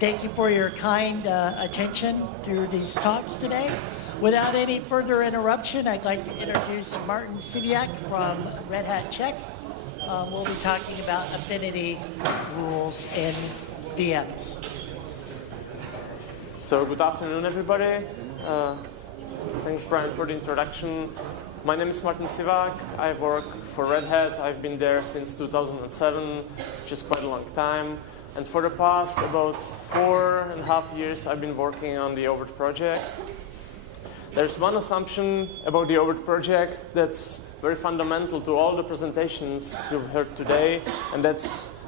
Thank you for your kind attention through these talks today. Without any further interruption, I'd like to introduce Martin Siwiak from Red Hat Czech. We'll be talking about affinity rules in VMs. So good afternoon, everybody. Thanks, Brian, for the introduction. My name is Martin Siwiak. I work for Red Hat. I've been there since 2007, which is quite a long time. And for the past about 4.5 years, I've been working on the OVERT project. There's one assumption about the OVERT project that's very fundamental to all the presentations you've heard today, and that's,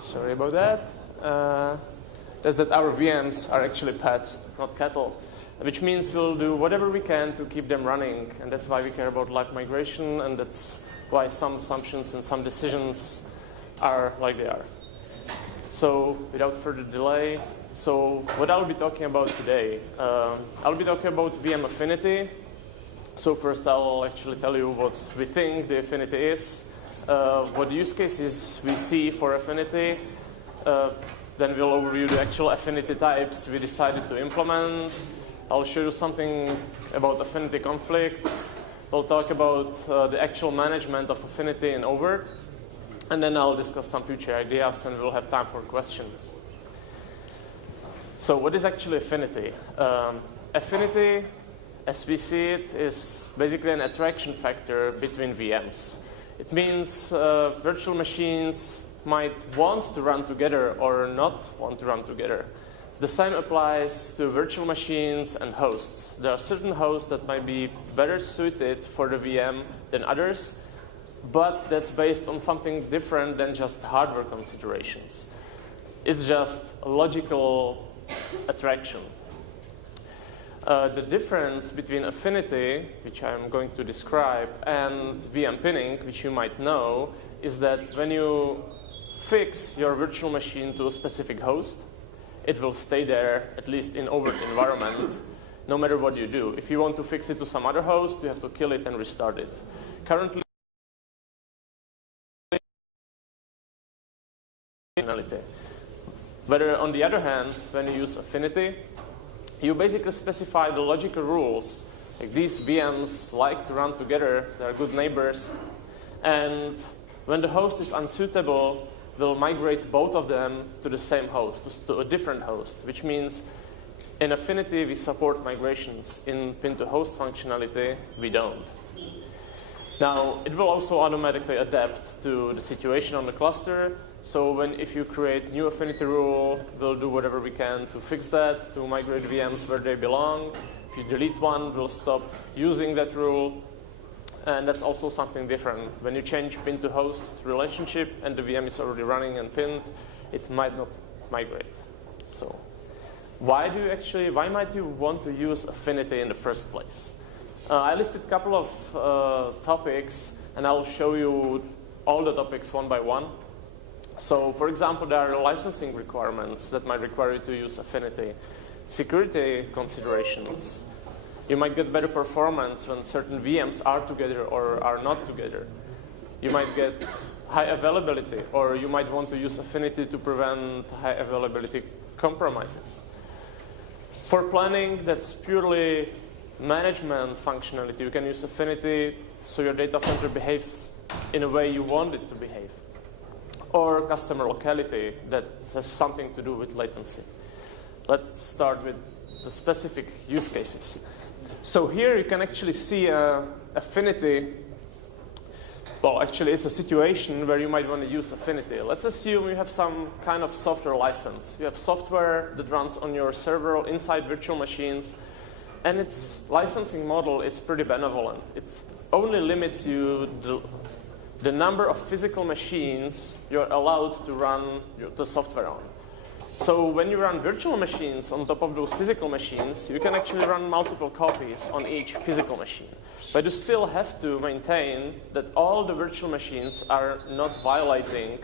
sorry about that, is that our VMs are actually pets, not cattle, which means we'll do whatever we can to keep them running, and that's why we care about live migration, and that's why some assumptions and some decisions are like they are. So without further delay, so what I'll be talking about today, I'll be talking about VM affinity. So first I'll actually tell you what we think the affinity is, what use cases we see for affinity, then we'll overview the actual affinity types we decided to implement. I'll show you something about affinity conflicts. We'll talk about the actual management of affinity in OVERT. And then I'll discuss some future ideas, and we'll have time for questions. So what is actually affinity? Affinity, as we see it, is basically an attraction factor between VMs. It means virtual machines might want to run together or not want to run together. The same applies to virtual machines and hosts. There are certain hosts that might be better suited for the VM than others, but that's based on something different than just hardware considerations. It's just a logical attraction. The difference between affinity, which I'm going to describe, and VM pinning, which you might know, is that when you fix your virtual machine to a specific host, it will stay there, at least in OVERT environment, no matter what you do. If you want to fix it to some other host, you have to kill it and restart it. Currently, whether on the other hand, when you use affinity, you basically specify the logical rules. Like these VMs like to run together, they're good neighbors, and when the host is unsuitable, we'll migrate both of them to the same host, to a different host, which means in affinity we support migrations. In pin to host functionality, we don't. Now, it will also automatically adapt to the situation on the cluster. So if you create new affinity rule, we'll do whatever we can to fix that, to migrate VMs where they belong. If you delete one, we'll stop using that rule. And that's also something different. When you change pin to host relationship and the VM is already running and pinned, it might not migrate. So why might you want to use affinity in the first place? I listed a couple of topics, and I'll show you all the topics one by one. So, for example, there are licensing requirements that might require you to use affinity. Security considerations. You might get better performance when certain VMs are together or are not together. You might get high availability, or you might want to use affinity to prevent high availability compromises. For planning, that's purely management functionality. You can use affinity so your data center behaves in a way you want it to behave. Or customer locality, that has something to do with latency. Let's start with the specific use cases. So here you can actually see affinity. Well, actually it's a situation where you might want to use affinity. Let's assume you have some kind of software license. You have software that runs on your server inside virtual machines, and its licensing model is pretty benevolent. It only limits you the number of physical machines you're allowed to run the software on. So when you run virtual machines on top of those physical machines, you can actually run multiple copies on each physical machine. But you still have to maintain that all the virtual machines are not violating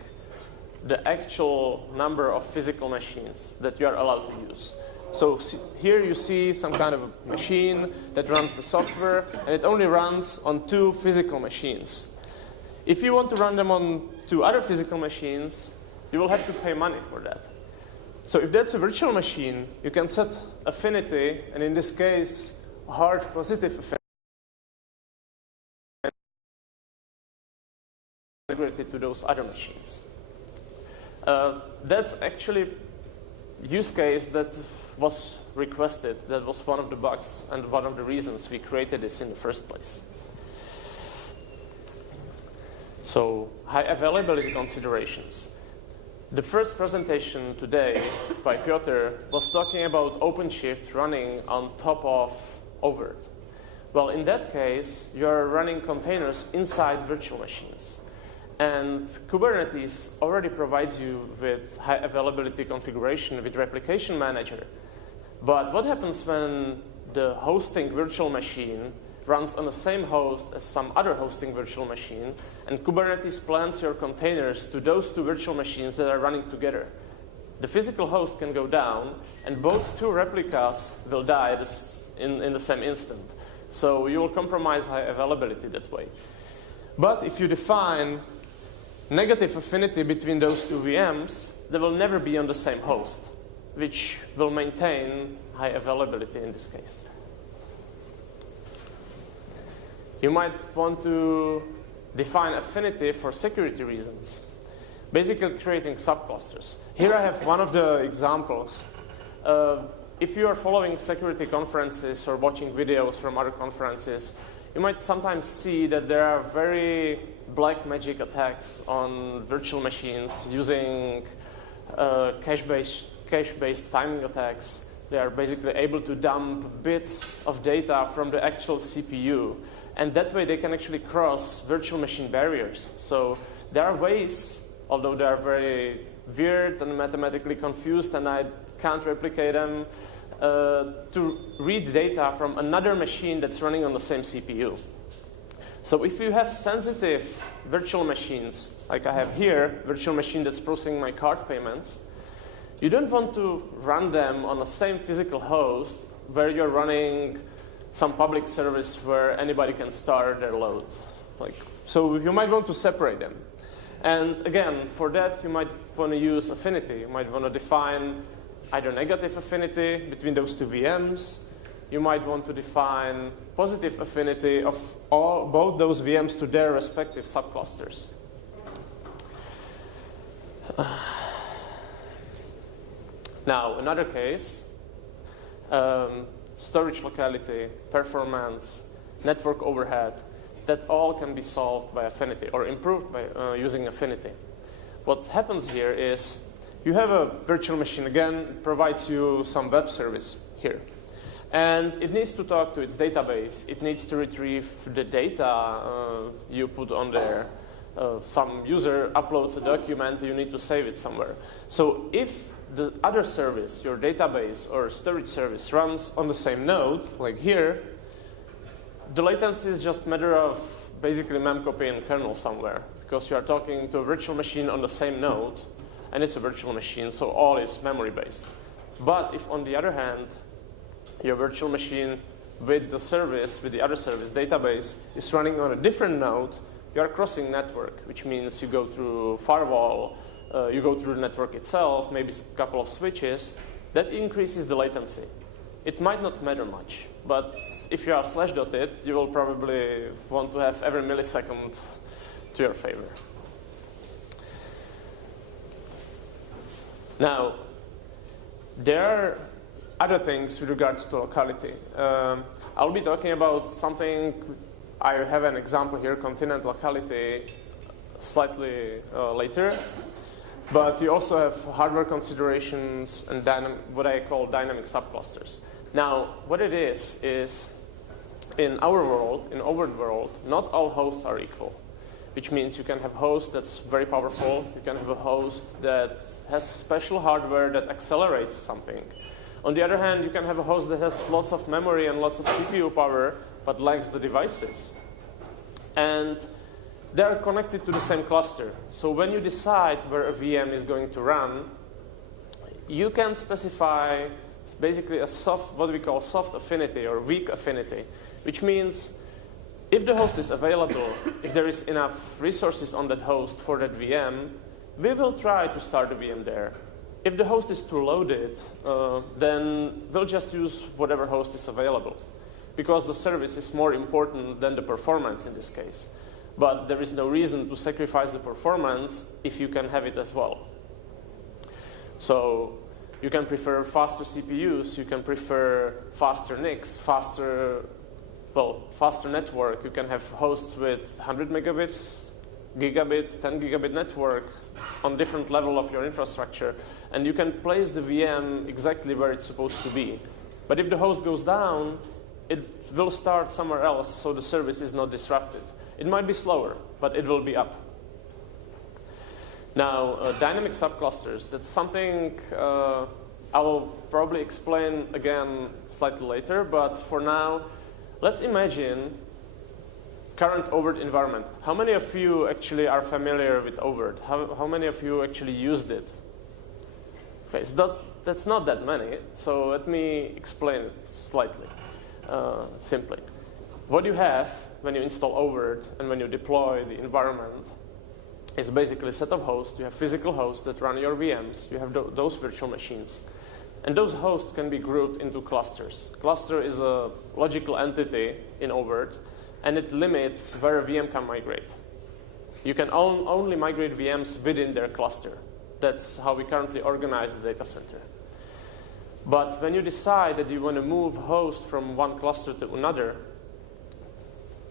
the actual number of physical machines that you are allowed to use. So here you see some kind of a machine that runs the software, and it only runs on 2 physical machines. If you want to run them on 2 other physical machines, you will have to pay money for that. So if that's a virtual machine, you can set affinity, and in this case, a hard positive affinity integrated to those other machines. That's actually use case that was requested. That was one of the bugs and one of the reasons we created this in the first place. So high availability considerations. The first presentation today by Piotr was talking about OpenShift running on top of overt. Well, in that case, you're running containers inside virtual machines. And Kubernetes already provides you with high availability configuration with replication manager. But what happens when the hosting virtual machine runs on the same host as some other hosting virtual machine, and Kubernetes plants your containers to those two virtual machines that are running together? The physical host can go down, and both two replicas will die in the same instant. So you will compromise high availability that way. But if you define negative affinity between those two VMs, they will never be on the same host, which will maintain high availability in this case. You might want to define affinity for security reasons, basically creating subclusters. Here I have one of the examples. If you are following security conferences or watching videos from other conferences, you might sometimes see that there are very black magic attacks on virtual machines using cache-based timing attacks. They are basically able to dump bits of data from the actual CPU. And that way they can actually cross virtual machine barriers. So there are ways, although they are very weird and mathematically confused and I can't replicate them, to read data from another machine that's running on the same CPU. So if you have sensitive virtual machines, like I have here, virtual machine that's processing my card payments, you don't want to run them on the same physical host where you're running some public service where anybody can start their loads. So you might want to separate them. And again, for that, you might want to use affinity. You might want to define either negative affinity between those two VMs. You might want to define positive affinity of both those VMs to their respective subclusters. Now, another case, storage locality, performance, network overhead, that all can be solved by affinity or improved by using affinity. What happens here is you have a virtual machine, again, it provides you some web service here. And it needs to talk to its database. It needs to retrieve the data you put on there. Some user uploads a document, you need to save it somewhere. So if the other service, your database or storage service, runs on the same node, like here, the latency is just a matter of basically memcopy and kernel somewhere, because you are talking to a virtual machine on the same node, and it's a virtual machine, so all is memory-based. But if, on the other hand, your virtual machine with the service, with the other service database, is running on a different node, you are crossing network, which means you go through firewall, you go through the network itself, maybe a couple of switches. That increases the latency. It might not matter much, but if you are /dotted, you will probably want to have every millisecond to your favor. Now, there are other things with regards to locality. I'll be talking about something, I have an example here, continent locality, slightly later. But you also have hardware considerations and what I call dynamic subclusters. Now, what it is in our world, in overt world, not all hosts are equal, which means you can have a host that's very powerful. You can have a host that has special hardware that accelerates something. On the other hand, you can have a host that has lots of memory and lots of CPU power, but lacks the devices. And they are connected to the same cluster. So when you decide where a VM is going to run, you can specify basically a what we call soft affinity or weak affinity, which means if the host is available, if there is enough resources on that host for that VM, we will try to start a VM there. if the host is too loaded, then we'll just use whatever host is available, because the service is more important than the performance in this case. But there is no reason to sacrifice the performance if you can have it as well. So you can prefer faster CPUs, you can prefer faster NICs, faster network. You can have hosts with 100 megabits, gigabit, 10 gigabit network on different level of your infrastructure. And you can place the VM exactly where it's supposed to be. But if the host goes down, it will start somewhere else, so the service is not disrupted. It might be slower, but it will be up. Now, dynamic subclusters, that's something I will probably explain again slightly later, but for now, let's imagine current overt environment. How many of you actually are familiar with overt? How many of you actually used it? Okay, so that's not that many, so let me explain it slightly, simply. What you have when you install overt and when you deploy the environment is basically a set of hosts. You have physical hosts that run your VMs. You have those virtual machines. And those hosts can be grouped into clusters. Cluster is a logical entity in overt, and it limits where a VM can migrate. You can only migrate VMs within their cluster. That's how we currently organize the data center. But when you decide that you want to move hosts from one cluster to another,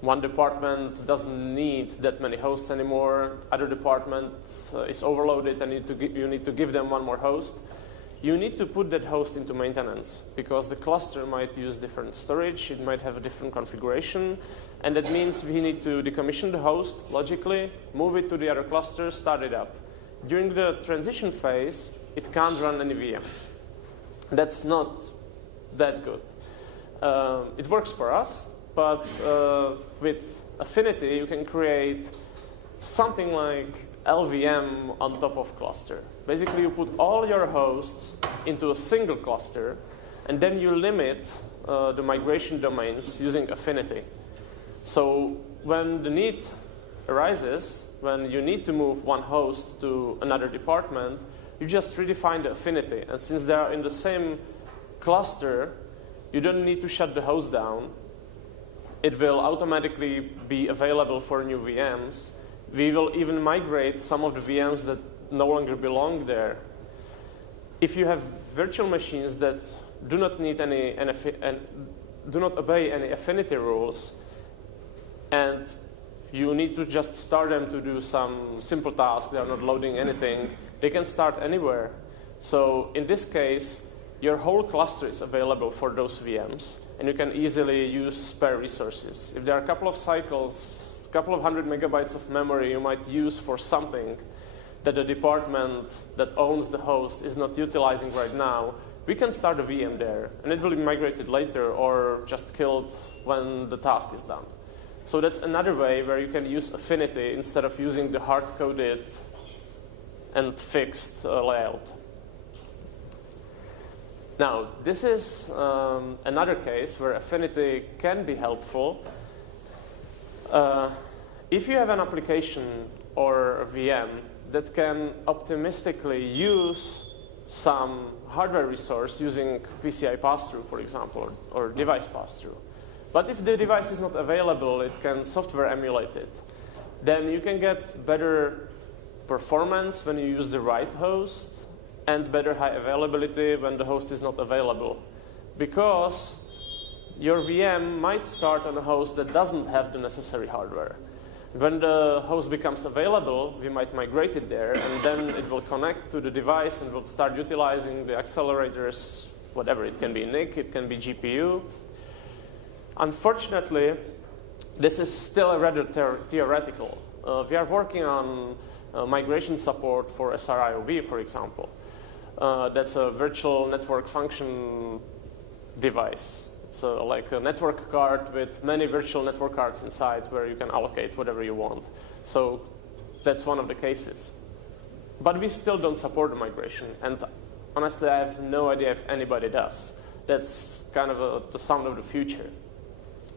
one department doesn't need that many hosts anymore, other department is overloaded and you need to give them one more host, you need to put that host into maintenance, because the cluster might use different storage, it might have a different configuration, and that means we need to decommission the host logically, move it to the other cluster, start it up. During the transition phase, it can't run any VMs. That's not that good. It works for us, but with Affinity, you can create something like LVM on top of cluster. Basically, you put all your hosts into a single cluster, and then you limit the migration domains using Affinity. So when the need arises, when you need to move one host to another department, you just redefine the affinity. And since they are in the same cluster, you don't need to shut the host down. It will automatically be available for new VMs. We will even migrate some of the VMs that no longer belong there. If you have virtual machines that do not need do not obey any affinity rules, and you need to just start them to do some simple tasks, they are not loading anything, they can start anywhere. So in this case, your whole cluster is available for those VMs, and you can easily use spare resources. If there are a couple of cycles, a couple of 100 megabytes of memory you might use for something that the department that owns the host is not utilizing right now, we can start a VM there, and it will be migrated later or just killed when the task is done. So that's another way where you can use Affinity instead of using the hard-coded and fixed layout. Now, this is another case where Affinity can be helpful. If you have an application or a VM that can optimistically use some hardware resource using PCI pass-through, for example, or device pass-through. But if the device is not available, it can software emulate it. Then you can get better performance when you use the right host and better high availability when the host is not available. Because your VM might start on a host that doesn't have the necessary hardware. When the host becomes available, we might migrate it there, and then it will connect to the device and will start utilizing the accelerators, whatever. It can be NIC, it can be GPU. Unfortunately, this is still rather theoretical. We are working on migration support for SRIOV, for example. That's a virtual network function device. It's like a network card with many virtual network cards inside where you can allocate whatever you want. So that's one of the cases. But we still don't support the migration. And honestly, I have no idea if anybody does. That's kind of the sound of the future.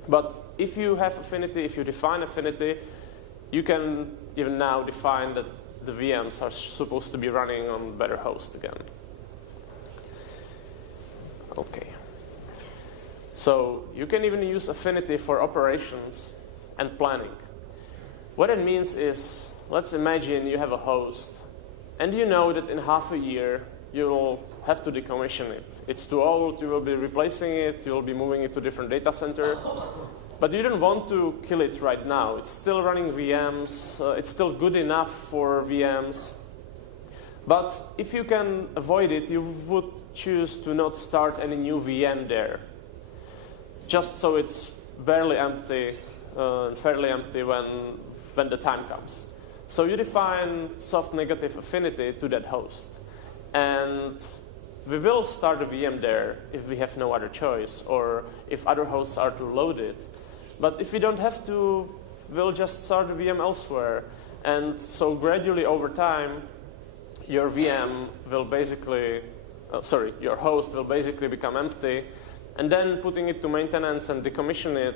But if you have Affinity, if you define Affinity, you can even now define that the VMs are supposed to be running on better host again. Okay. So you can even use Affinity for operations and planning. What it means is, let's imagine you have a host, and you know that in half a year you will have to decommission it. It's too old, you will be replacing it, you will be moving it to a different data center. But you don't want to kill it right now. It's still running VMs, it's still good enough for VMs. But if you can avoid it, you would choose to not start any new VM there. Just so it's barely empty, fairly empty when the time comes. So you define soft negative affinity to that host. And we will start a VM there if we have no other choice, or if other hosts are too loaded. But if we don't have to, we'll just start a VM elsewhere. And so gradually over time, your VM will basically, your host will basically become empty. And then putting it to maintenance and decommissioning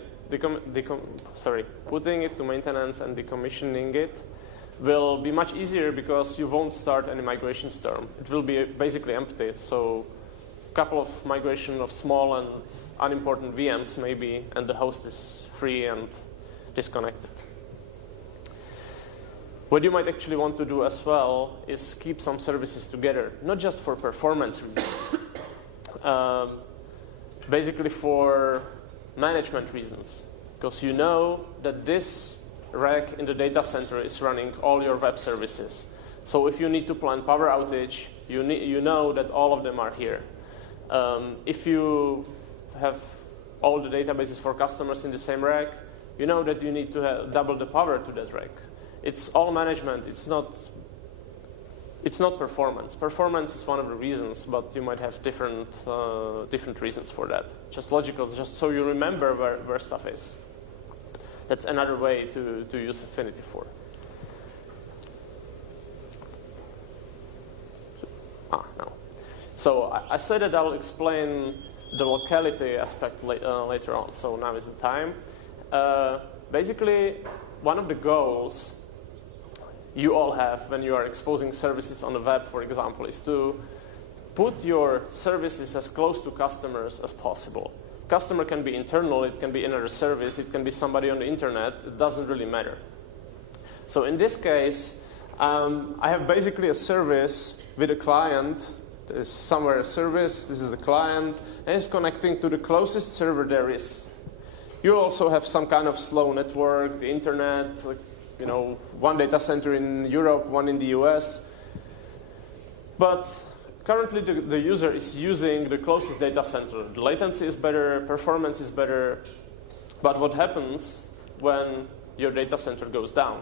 it will be much easier because you won't start any migration storm. It will be basically empty. So a couple of migration of small and unimportant VMs maybe, and the host is free and disconnected. What you might actually want to do as well is keep some services together, not just for performance reasons. Basically for management reasons, because you know that this rack in the data center is running all your web services. So if you need to plan power outage, you know that all of them are here. If you have all the databases for customers in the same rack, you know that you need to double the power to that rack. It's all management. It's not performance. Performance is one of the reasons, but you might have different reasons for that. Just logical, just so you remember where stuff is. That's another way to use Affinity for. No. So I said that I'll explain the locality aspect later on. So now is the time. Basically, one of the goals you all have when you are exposing services on the web, for example, is to put your services as close to customers as possible. Customer can be internal, it can be another service, it can be somebody on the internet, it doesn't really matter. So in this case, I have basically a service with a client. There's somewhere a service, this is the client, and it's connecting to the closest server there is. You also have some kind of slow network, the internet, one data center in Europe, one in the US. But currently the user is using the closest data center. The latency is better, performance is better. But what happens when your data center goes down?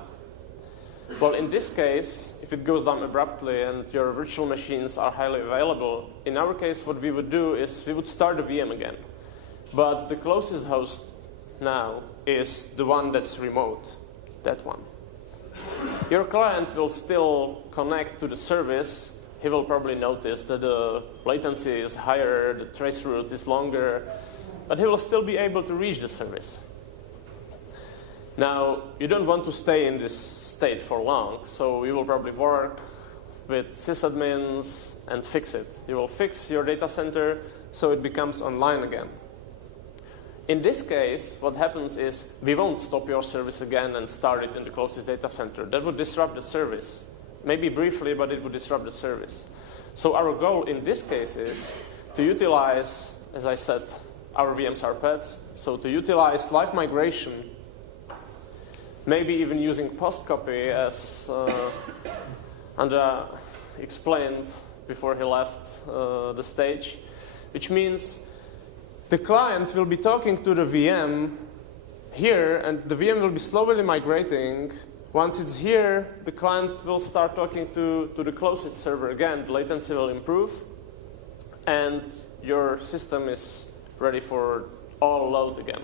Well, in this case, if it goes down abruptly and your virtual machines are highly available, in our case what we would do is we would start the VM again. But the closest host now is the one that's remote. That one. Your client will still connect to the service. He will probably notice that the latency is higher, the trace route is longer, but he will still be able to reach the service. Now, you don't want to stay in this state for long, so you will probably work with sysadmins and fix it. You will fix your data center so it becomes online again. In this case, what happens is we won't stop your service again and start it in the closest data center. That would disrupt the service. Maybe briefly, but it would disrupt the service. So our goal in this case is to utilize, as I said, our VMs are pets, so to utilize live migration, maybe even using post-copy as Andrea explained before he left the stage, which means the client will be talking to the VM here, and the VM will be slowly migrating. Once it's here, the client will start talking to the closest server again. The latency will improve, and your system is ready for all load again.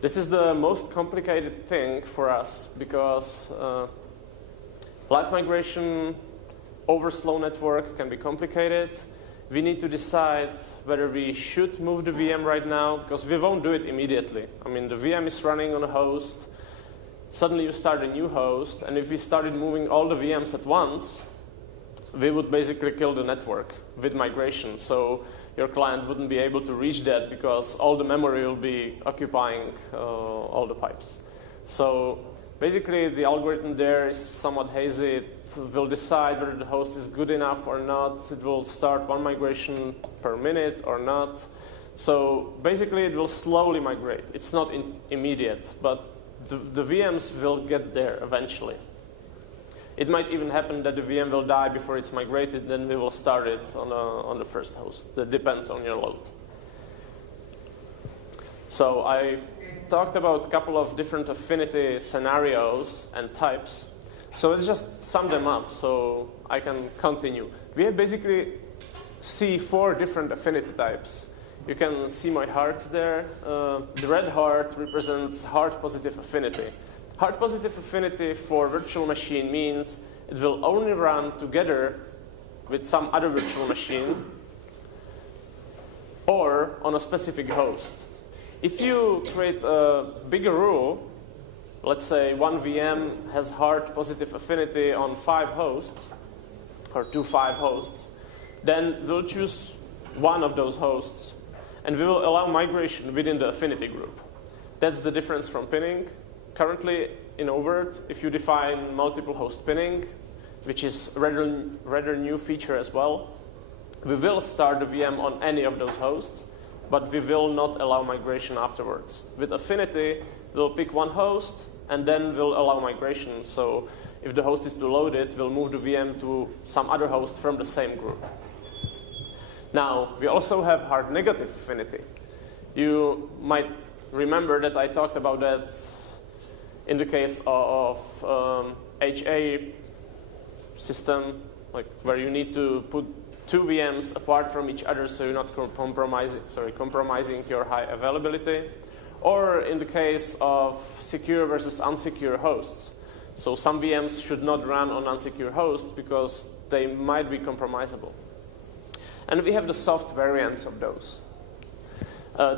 This is the most complicated thing for us because live migration over slow network can be complicated. We need to decide whether we should move the VM right now, because we won't do it immediately. I mean, the VM is running on a host. Suddenly you start a new host, and if we started moving all the VMs at once, we would basically kill the network with migration. So your client wouldn't be able to reach that because all the memory will be occupying all the pipes. So basically, the algorithm there is somewhat hazy. It will decide whether the host is good enough or not. It will start one migration per minute or not. So basically, it will slowly migrate. It's not immediate, but the VMs will get there eventually. It might even happen that the VM will die before it's migrated, then we will start it on the first host. That depends on your load. So I talked about a couple of different affinity scenarios and types. So let's just sum them up so I can continue. We have basically see 4 different affinity types. You can see my hearts there. The red heart represents heart positive affinity. Heart positive affinity for virtual machine means it will only run together with some other virtual machine or on a specific host. If you create a bigger rule, let's say one VM has heart positive affinity on 5 hosts, or 2 5 hosts, then we'll choose one of those hosts, and we will allow migration within the affinity group. That's the difference from pinning. Currently, in overt, if you define multiple host pinning, which is a rather new feature as well, we will start the VM on any of those hosts, but we will not allow migration afterwards. With affinity, we'll pick one host, and then we'll allow migration. So if the host is too loaded, we'll move the VM to some other host from the same group. Now, we also have hard negative affinity. You might remember that I talked about that in the case of HA system, like where you need to put 2 VMs apart from each other so you're not compromising your high availability. Or in the case of secure versus unsecure hosts. So some VMs should not run on unsecure hosts because they might be compromisable. And we have the soft variants of those.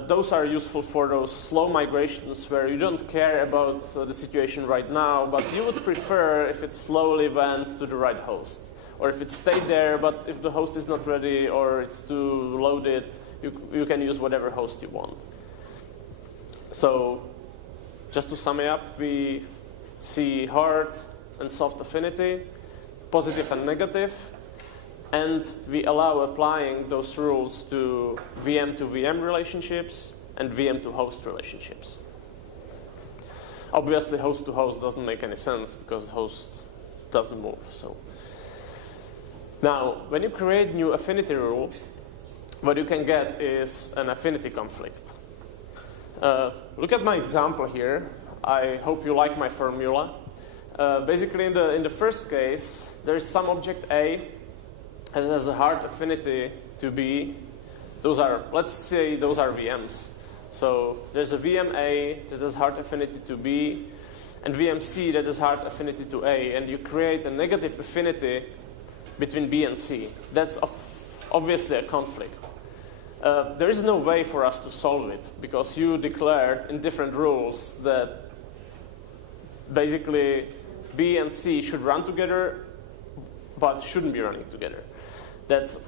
Those are useful for those slow migrations where you don't care about the situation right now, but you would prefer if it slowly went to the right host. Or if it stayed there, but if the host is not ready or it's too loaded, you can use whatever host you want. So just to sum it up, we see hard and soft affinity, positive and negative, and we allow applying those rules to VM relationships and VM to host relationships. Obviously, host to host doesn't make any sense because host doesn't move. So now, when you create new affinity rule, what you can get is an affinity conflict. Look at my example here. I hope you like my formula. Basically, in the first case, there is some object A, and it has a hard affinity to B. Let's say those are VMs. So there's a VM A that has hard affinity to B, and VM C that has hard affinity to A, and you create a negative affinity between B and C. That's obviously a conflict. There is no way for us to solve it because you declared in different rules that basically B and C should run together but shouldn't be running together. That's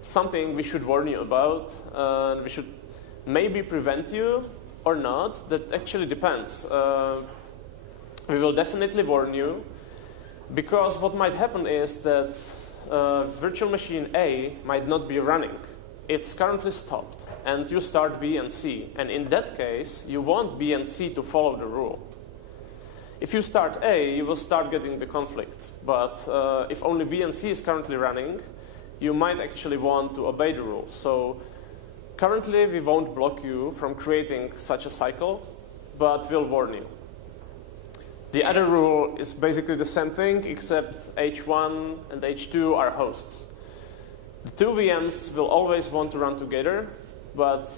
something we should warn you about. We should maybe prevent you or not. That actually depends. We will definitely warn you because what might happen is that virtual machine A might not be running. It's currently stopped, and you start B and C. And in that case, you want B and C to follow the rule. If you start A, you will start getting the conflict. But if only B and C is currently running, you might actually want to obey the rule. So currently, we won't block you from creating such a cycle, but we'll warn you. The other rule is basically the same thing, except H1 and H2 are hosts. The 2 VMs will always want to run together, but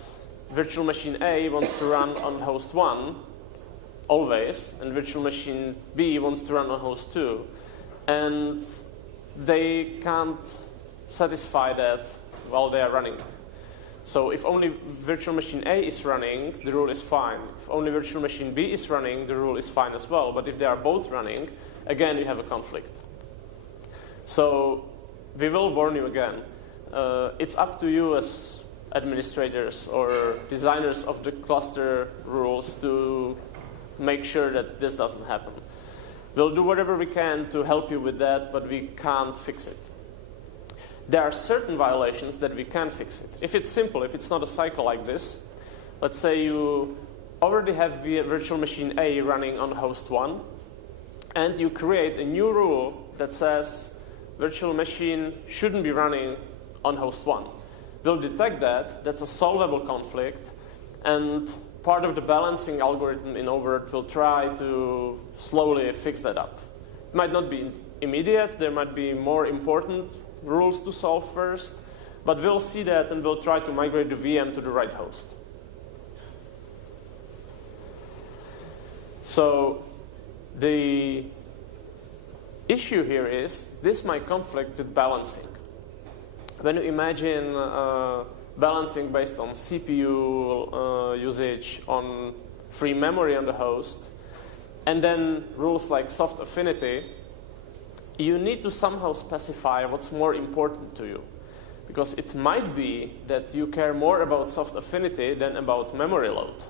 virtual machine A wants to run on host 1, always, and virtual machine B wants to run on host 2. And they can't satisfy that while they are running. So if only virtual machine A is running, the rule is fine. If only virtual machine B is running, the rule is fine as well. But if they are both running, again, you have a conflict. So we will warn you again. It's up to you as administrators or designers of the cluster rules to make sure that this doesn't happen. We'll do whatever we can to help you with that, but we can't fix it. There are certain violations that we can fix it. If it's simple, if it's not a cycle like this, let's say you already have virtual machine A running on host 1, and you create a new rule that says virtual machine shouldn't be running on host 1. We'll detect that. That's a solvable conflict, and part of the balancing algorithm in overt will try to slowly fix that up. It might not be immediate. There might be more important rules to solve first, but we'll see that and we'll try to migrate the VM to the right host. So the issue here is this might conflict with balancing. When you imagine balancing based on CPU usage, on free memory on the host, and then rules like soft affinity, you need to somehow specify what's more important to you. Because it might be that you care more about soft affinity than about memory load.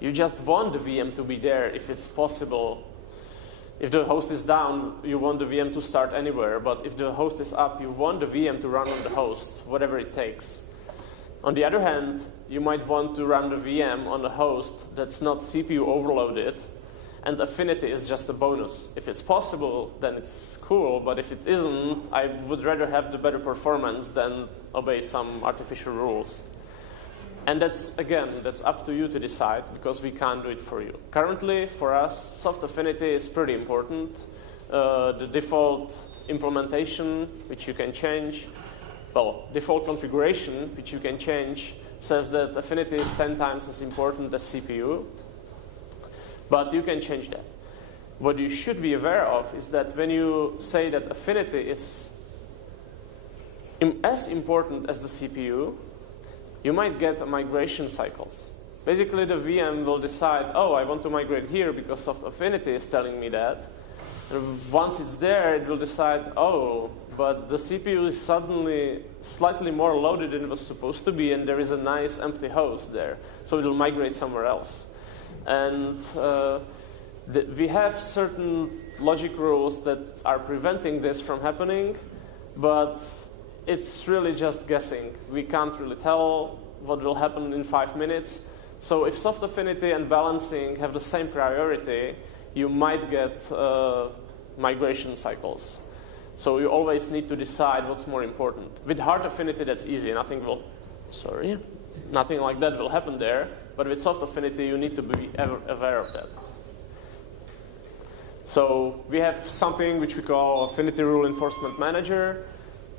You just want the VM to be there if it's possible. If the host is down, you want the VM to start anywhere. But if the host is up, you want the VM to run on the host, whatever it takes. On the other hand, you might want to run the VM on a host that's not CPU overloaded, and affinity is just a bonus. If it's possible, then it's cool, but if it isn't, I would rather have the better performance than obey some artificial rules. And that's, again, that's up to you to decide, because we can't do it for you. Currently, for us, soft affinity is pretty important. The default implementation, which you can change, well, default configuration, which you can change, says that affinity is 10 times as important as CPU. But you can change that. What you should be aware of is that when you say that affinity is as important as the CPU, you might get migration cycles. Basically, the VM will decide, oh, I want to migrate here because soft affinity is telling me that. And once it's there, it will decide, oh, but the CPU is suddenly slightly more loaded than it was supposed to be, and there is a nice empty host there. So it will migrate somewhere else. And we have certain logic rules that are preventing this from happening, but it's really just guessing. We can't really tell what will happen in 5 minutes. So if soft affinity and balancing have the same priority, you might get migration cycles. So you always need to decide what's more important. With hard affinity, that's easy. Nothing like that will happen there. But with soft affinity, you need to be aware of that. So we have something which we call Affinity Rule Enforcement Manager,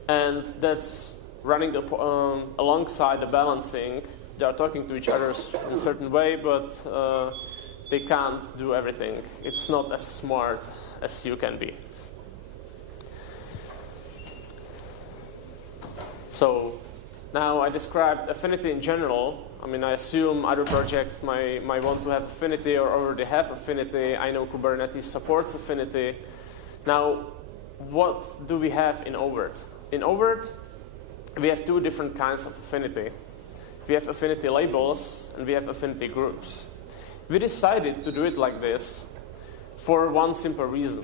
and that's running alongside the balancing. They are talking to each other in a certain way, but they can't do everything. It's not as smart as you can be. So now I described affinity in general. I mean, I assume other projects might want to have affinity or already have affinity. I know Kubernetes supports affinity. Now, what do we have in overt? In overt, we have two different kinds of affinity. We have affinity labels and we have affinity groups. We decided to do it like this for one simple reason.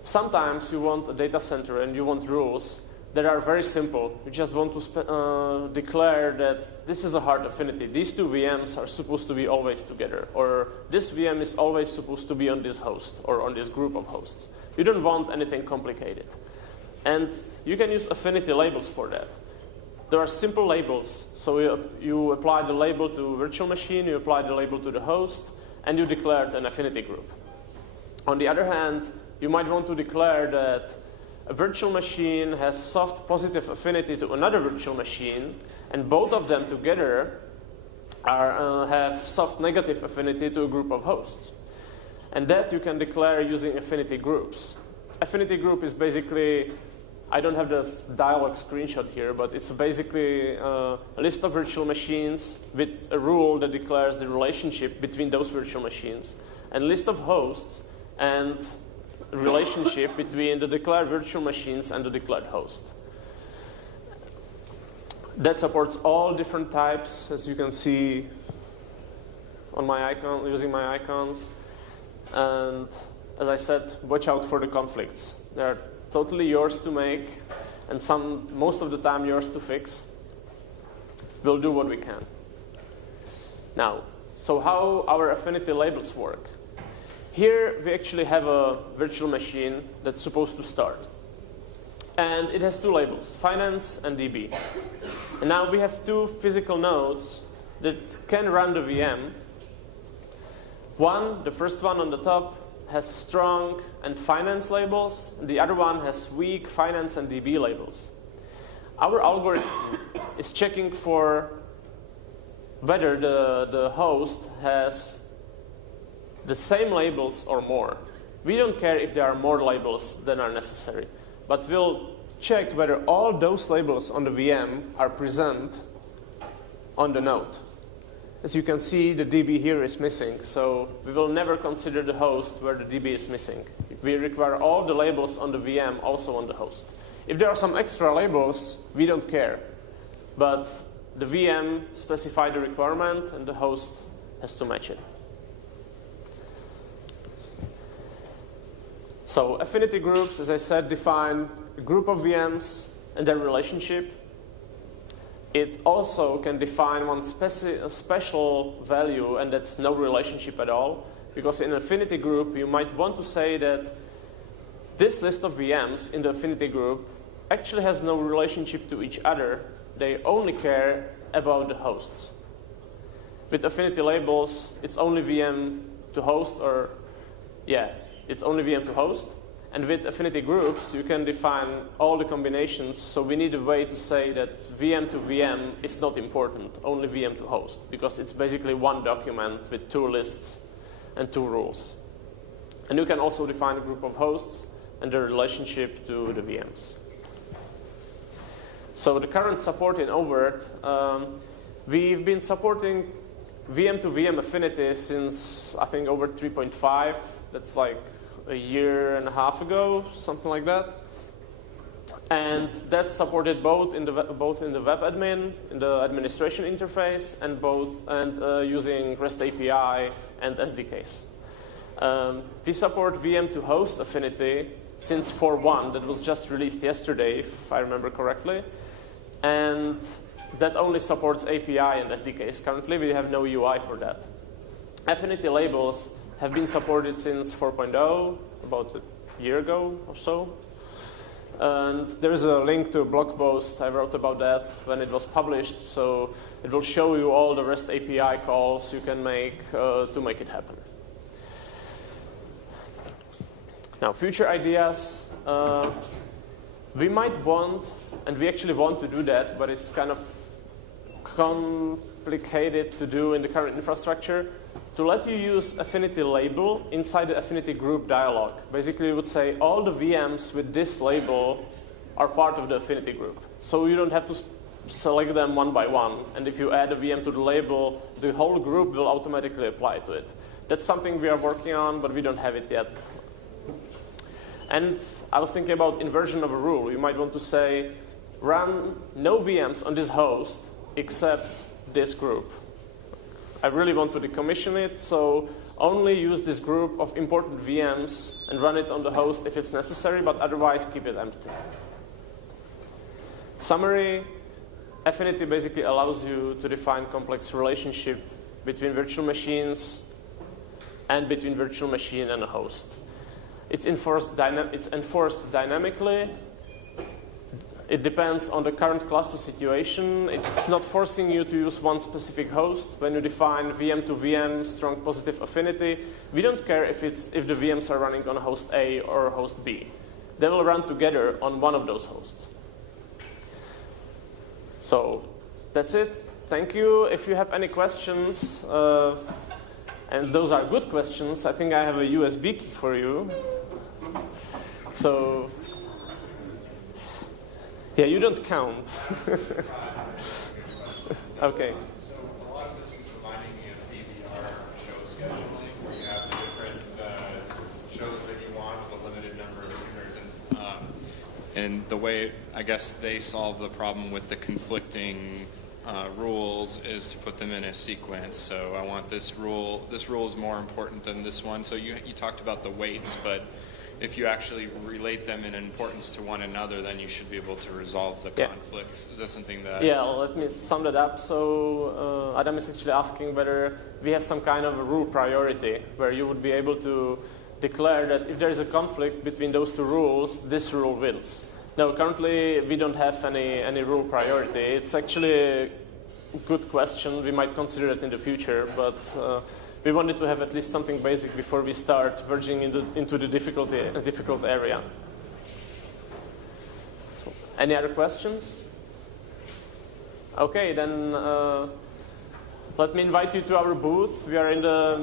Sometimes you want a data center and you want rules that are very simple. You just want to declare that this is a hard affinity. These two VMs are supposed to be always together. Or this VM is always supposed to be on this host or on this group of hosts. You don't want anything complicated. And you can use affinity labels for that. There are simple labels. So you apply the label to virtual machine, you apply the label to the host, and you declared an affinity group. On the other hand, you might want to declare that a virtual machine has soft positive affinity to another virtual machine, and both of them together have soft negative affinity to a group of hosts. And that you can declare using affinity groups. Affinity group is basically, I don't have this dialog screenshot here, but it's basically a list of virtual machines with a rule that declares the relationship between those virtual machines, and a list of hosts, and relationship between the declared virtual machines and the declared host. That supports all different types, as you can see on my icon, using my icons. And as I said, watch out for the conflicts. They're totally yours to make, and most of the time yours to fix. We'll do what we can. Now, so how our affinity labels work. Here we actually have a virtual machine that's supposed to start. And it has two labels, finance and DB. And now we have two physical nodes that can run the VM. One, the first one on the top, has strong and finance labels, and the other one has weak finance and DB labels. Our algorithm is checking for whether the host has the same labels or more. We don't care if there are more labels than are necessary, but we'll check whether all those labels on the VM are present on the node. As you can see, the DB here is missing, so we will never consider the host where the DB is missing. We require all the labels on the VM also on the host. If there are some extra labels, we don't care. But the VM specifies the requirement and the host has to match it. So affinity groups, as I said, define a group of VMs and their relationship. It also can define one special value, and that's no relationship at all. Because in an affinity group, you might want to say that this list of VMs in the affinity group actually has no relationship to each other. They only care about the hosts. With affinity labels, it's only VM to host, or it's only VM to host. And with affinity groups, you can define all the combinations. So we need a way to say that VM to VM is not important, only VM to host, because it's basically one document with two lists and two rules. And you can also define a group of hosts and their relationship to the VMs. So the current support in Overt, we've been supporting VM to VM affinity since, I think, Overt 3.5. That's like a year and a half ago, something like that. And that's supported both in the web admin, in the administration interface, and using REST API and SDKs. We support VM to host affinity since 4.1. That was just released yesterday, if I remember correctly. And that only supports API and SDKs. Currently, we have no UI for that. Affinity labels have been supported since 4.0, about a year ago or so. And there is a link to a blog post I wrote about that when it was published. So it will show you all the REST API calls you can make to make it happen. Now, future ideas. We might want, and we actually want to do that, but it's kind of complicated to do in the current infrastructure, to let you use affinity label inside the affinity group dialog. Basically, you would say all the VMs with this label are part of the affinity group. So you don't have to select them one by one. And if you add a VM to the label, the whole group will automatically apply to it. That's something we are working on, but we don't have it yet. And I was thinking about inversion of a rule. You might want to say, run no VMs on this host except this group. I really want to decommission it, so only use this group of important VMs and run it on the host if it's necessary, but otherwise keep it empty. Summary, affinity basically allows you to define complex relationship between virtual machines and between virtual machine and a host. It's enforced dynamically. It depends on the current cluster situation. It's not forcing you to use one specific host. When you define VM to VM, strong positive affinity, we don't care if the VMs are running on host A or host B. They will run together on one of those hosts. So that's it. Thank you. If you have any questions, and those are good questions, I think I have a USB key for you. So, yeah, you don't count. Okay. So a lot of this was reminding me of DVR show scheduling, where you have the different shows that you want with a limited And the way, I guess, they solve the problem with the conflicting rules is to put them in a sequence. So I want this rule is more important than this one. So you talked about the weights, but if you actually relate them in importance to one another, then you should be able to resolve the conflicts. Is that something that... Yeah, let me sum that up. So Adam is actually asking whether we have some kind of a rule priority where you would be able to declare that if there is a conflict between those two rules, this rule wins. Now, currently, we don't have any rule priority. It's actually a good question. We might consider it in the future, but we wanted to have at least something basic before we start verging into the difficult area. So, any other questions? Okay, then let me invite you to our booth. We are in the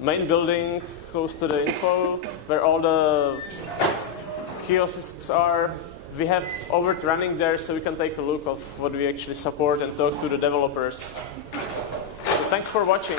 main building, close to the info, where all the kiosks are. We have Overt running there, so we can take a look of what we actually support and talk to the developers. So thanks for watching.